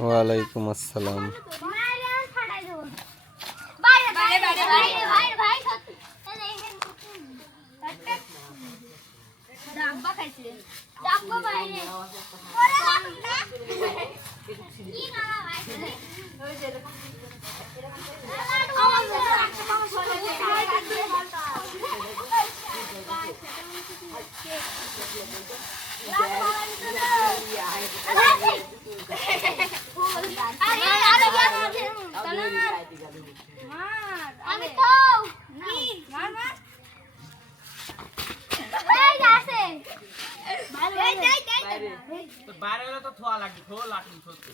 ওয়ালাইকুম আসসালাম আমি তো মার মার এই যাচ্ছে এই যাই যাই বাইরে। হলে তো থোয়া লাগবে থো লাঠি সত্যি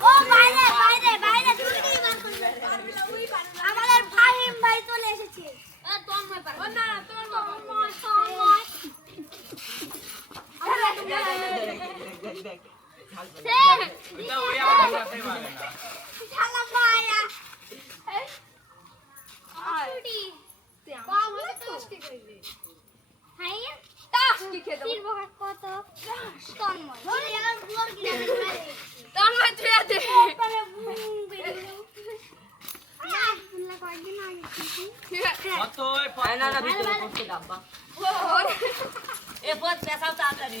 ও বাইরে বাইরে বাইরে তুমি বার করবে আমাদের ফাহিম ভাই চলে এসেছে। তোমরা পারবে ও না না তোমরা তোমরা তোমরা এটা ওই আমার ঘোরাতে পারে না শালা মায়া না না ভিতরে বসে ডাব্বা এ পেশাও তাড়াতাড়ি।